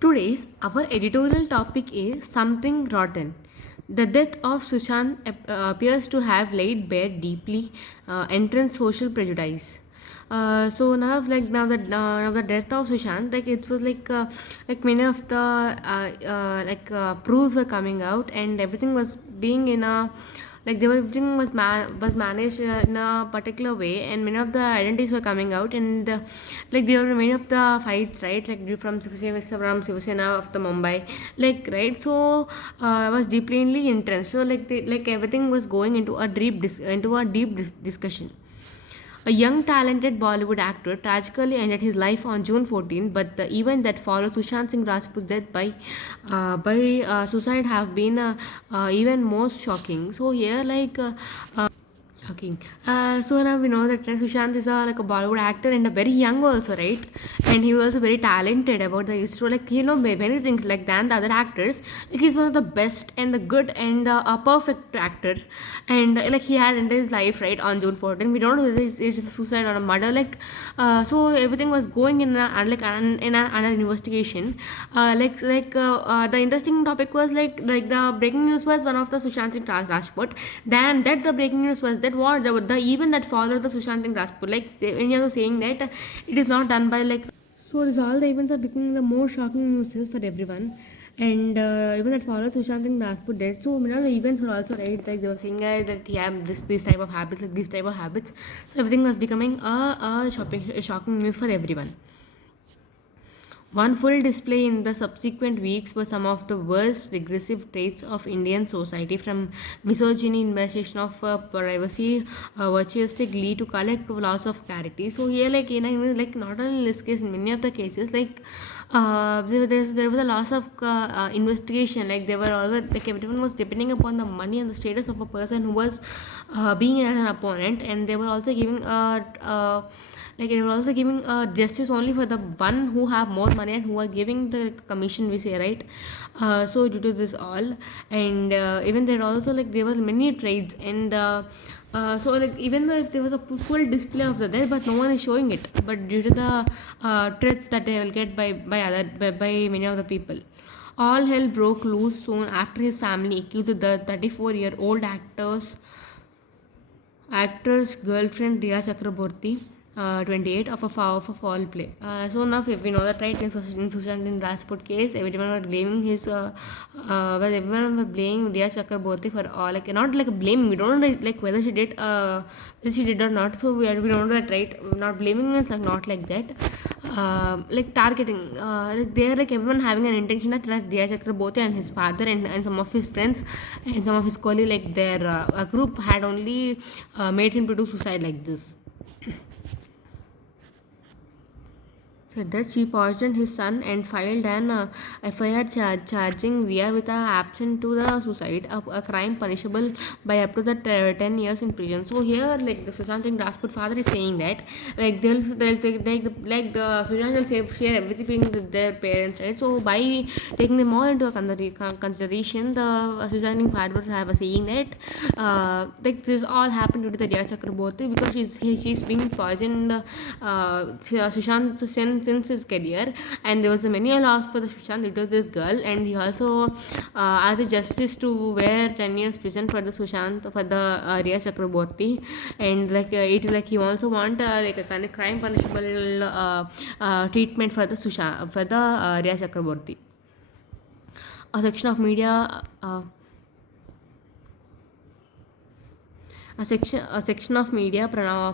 Today's our editorial topic is something rotten. The death of Sushant appears to have laid bare deeply entrenched social prejudice. So now the death of Sushant, like it was like many of the proofs were coming out, and everything was being in a like they were everything was managed in a particular way, and many of the identities were coming out, and like there were many of the fights, right, like from Sivasena of the Mumbai, like, right. So I was deeply interested, so like everything was going into a deep discussion. A young talented Bollywood actor tragically ended his life on June 14th, but the event that followed Sushant Singh Rajput's death by suicide have been even more shocking. So here, shocking. So now we know that Sushant is like a Bollywood actor and a very young also, right? And he was also very talented about the history, like many things like than the other actors. Like he's one of the best and the good and a perfect actor, and like he had ended his life right on June 14th. We don't know whether it is a suicide or a murder. So everything was going in under investigation. The interesting topic was like the breaking news was one of the Sushant Singh Rajput. Then that the breaking news was that what the event that followed the Sushant Singh Rajput, like when you are saying that it is not done by like. So this all the events are becoming the more shocking news for everyone. And even that followed Sushant Singh Rajput dead. So many of the events were also right, like they were saying that he had this type of habits, like these type of habits. So everything was becoming a shocking news for everyone. One full display in the subsequent weeks were some of the worst regressive traits of Indian society, from misogyny, invasion of privacy, virtuistic glee to collective loss of clarity. So here, like not only in this case, in many of the cases, there was a loss of investigation. Like they were always like everyone was depending upon the money and the status of a person who was being as an opponent, and they were also giving they were also giving justice only for the one who have more money and who are giving the commission, we say, right. So due to this all, and even there also like there were many trades, and so like even though if there was a full display of the there, but no one is showing it, but due to the threats that they will get by many of the people. All hell broke loose soon after his family accused the 34-year-old actor's girlfriend Riya Chakraborty, 28, of a foul play. So now if we know that, right, in Sushant in Rajput case, everyone was blaming everyone was blaming Riya Chakraborty for all, like not like blaming. We don't know like whether she did or not. So we don't know that, right. We're not blaming us, like not like that. Like targeting, like they're like everyone having an intention that Riya Chakraborty and his father and some of his friends and some of his colleagues, like their a group had only made him to do suicide like this. Said that she poisoned his son and filed an FIR charging Ria with absent to the suicide, a crime punishable by up to the 10 years in prison. So here, like the Sushant Singh Rajput father is saying that, like they'll say, like the Sushant will share everything with their parents, right? So by taking them all into a consideration, the Sushant Singh father have saying that like this all happened due to the Riya Chakraborty, because she's being poisoned Sushant since his career, and there was a many loss for the Sushant due to this girl, and he also asked the justice to wear 10 years prison for the Sushant, for the Riya Chakraborty, and it he also want like a kind of crime punishable treatment for the Sushant, for the Riya Chakraborty. A section of media. A section of media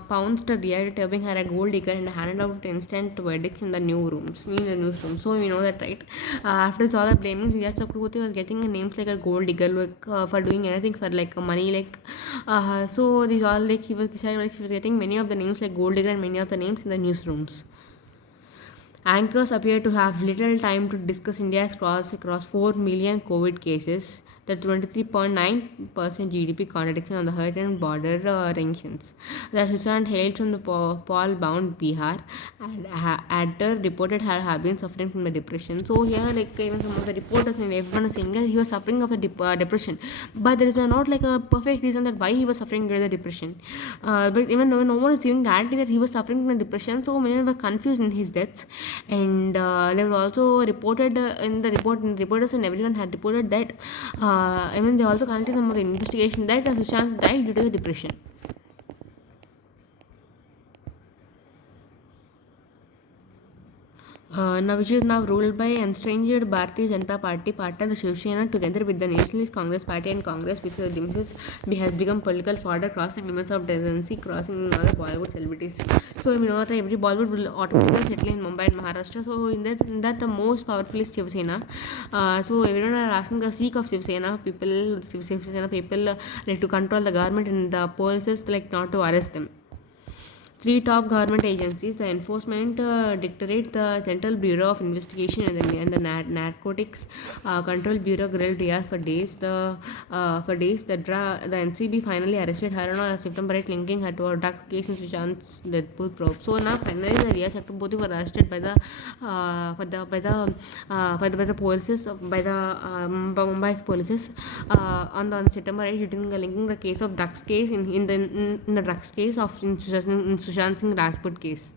pounced Ria, terming her a gold digger, and handed out instant verdicts in the newsroom. So we know that, right? After all the blaming, Ria Chakraborty was getting names like a gold digger, like for doing anything for like money, like. So these all like he was getting many of the names like gold digger and many of the names in the newsrooms. Anchors appear to have little time to discuss India's across 4 million COVID cases, the 23.9% GDP contradiction on the hurt and border tensions. The Sushant hailed from the Paul-bound Bihar, and actor reported had been suffering from the depression. So here, like even some of the reporters and everyone is saying that he was suffering of a depression, but there is not like a perfect reason that why he was suffering with the depression. But even though no one is giving guarantee that he was suffering from depression, so many were confused in his deaths, and they were also reported in the reporters and everyone had reported that. I mean, they also conducted some of the investigation that Sushant died due to the depression. Now which is now ruled by estranged Bharatiya Janata Party partner the Shiv Sena together with the Nationalist Congress Party and Congress with the Nemesis has become political fodder crossing limits of decency, crossing other Bollywood celebrities. So you know that every Bollywood will automatically settle in Mumbai and Maharashtra. So in that the most powerful is Shiv Sena. So everyone are asking the seek of Shiv Sena people, Shiv Sena people like to control the government and the policies like not to arrest them. Three top government agencies: the Enforcement Directorate, the Central Bureau of Investigation, and the Narcotics Control Bureau grilled Riyaz for days. The NCB finally arrested her on September 8, linking her to a drug case in Sushant's death probe. So now finally the Riyaz Chakraborty were arrested by the police by the Mumbai's police on September 8, linking the case of drugs case in the drugs case of in Sushant Singh Rajput case.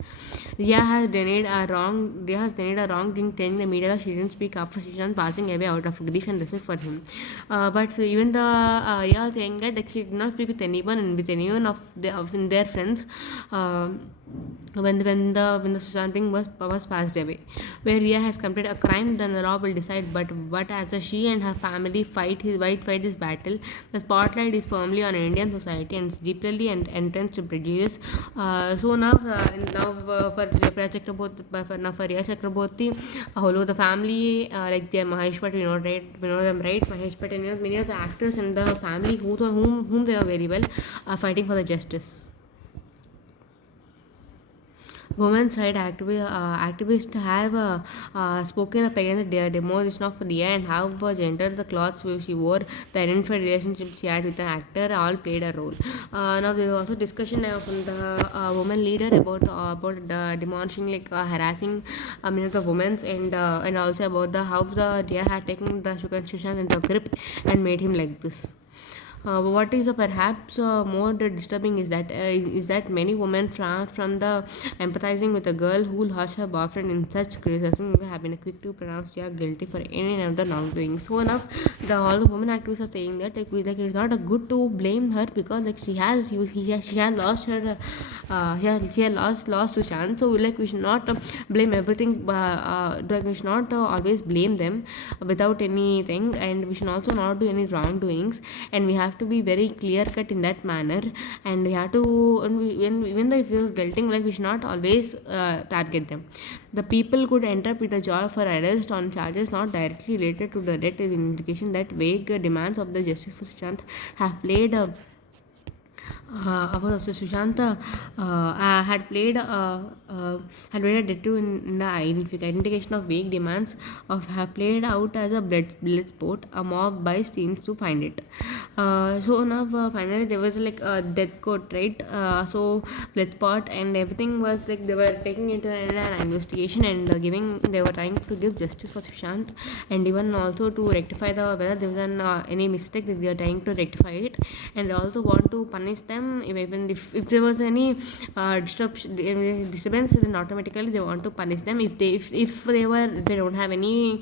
Riya has denied a wrongdoing, telling the media that she didn't speak after Sushant passing away out of grief and respect for him. But so even the Riya saying that she did not speak with anyone and with anyone of their friends. When the Sushant Singh was passed away, where Riya has committed a crime, then the law will decide. But as she and her family fight this battle, the spotlight is firmly on Indian society and is deeply entrenched in prejudice. So now for Riya Chakraborty, although the family like their Mahesh Bhatt, we know them, right? Mahesh Bhatt and many of the actors in the family whom they know very well are fighting for the justice. Women's rights activists have spoken up against the demolition of Riya and how gender, the clothes she wore, the identified relationship she had with an actor all played a role. Now there was also discussion from the woman leader about demolishing harassing many of the women and also about the how the Riya had taken the Sushant in the grip and made him like this. What is perhaps more disturbing is that many women from the empathizing with a girl who lost her boyfriend in such criticism have been quick to pronounce they are guilty for any of the wrongdoing. So enough, all the women activists are saying that it's not a good to blame her because she has lost her she has lost Sushant. So we should not blame everything. We should not always blame them without anything, and we should also not do any wrongdoings, and we have to be very clear cut in that manner, and we have to even though if he was guilting, we should not always target them. The people could end up with a job for arrest on charges not directly related to the death, is an indication that vague demands of the justice for Sushant have played a Sushanta had played a detective in the identification of vague demands of have played out as a blood sport. A mob by scenes to find it. So now finally there was a death court, right? So blood spot and everything was they were taking into an investigation and they were trying to give justice for Sushant, and even also to rectify whether there was any mistake that they are trying to rectify it, and they also want to punish them even if there was any disturbance, then automatically they want to punish them. If they don't have any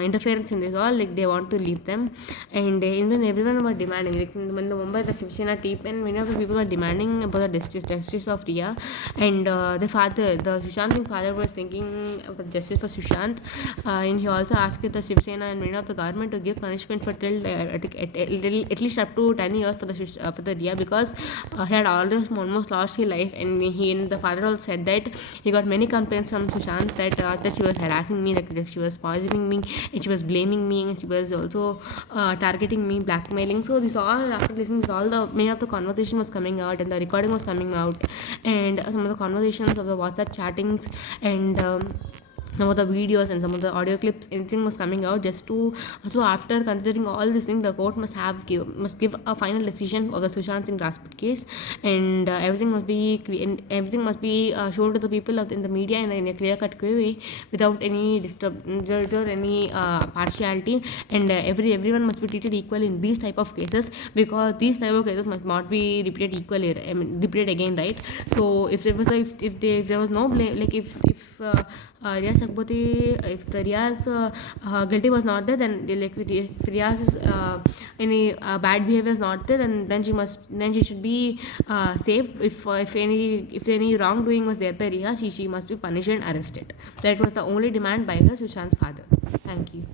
interference in this all, they want to leave them. And even everyone was demanding, when the Mumbai, the Shiv Sena team and many of the people were demanding about the justice of Riya, and the Sushant's father was thinking about justice for Sushant, and he also asked the Shiv Sena and many of the government to give punishment for till at least up to 10 years for the Riya, because he had almost lost his life, and the father also said that he got many complaints from Sushant that she was harassing me, that she was poisoning me, and she was blaming me, and she was also targeting me, blackmailing. So this all, after listening, many of the conversation was coming out, and the recording was coming out, and some of the conversations of the WhatsApp chattings, and some of the videos and some of the audio clips, anything was coming out just to. So after considering all these things, the court must give a final decision of the Sushant Singh Rajput case, and everything must be shown to the people in the media in a clear cut way, without any without any partiality, and everyone must be treated equally in these type of cases, because these type of cases must not be repeated equally, I mean repeated again, right? So if there was if there was no blame, like Riaz Sakboti, if the Riaz guilty was not there, then if Riaz's any bad behavior is not there, then she should be saved. If any wrongdoing was there by Riaz, she must be punished and arrested. That was the only demand by her Sushant's father. Thank you.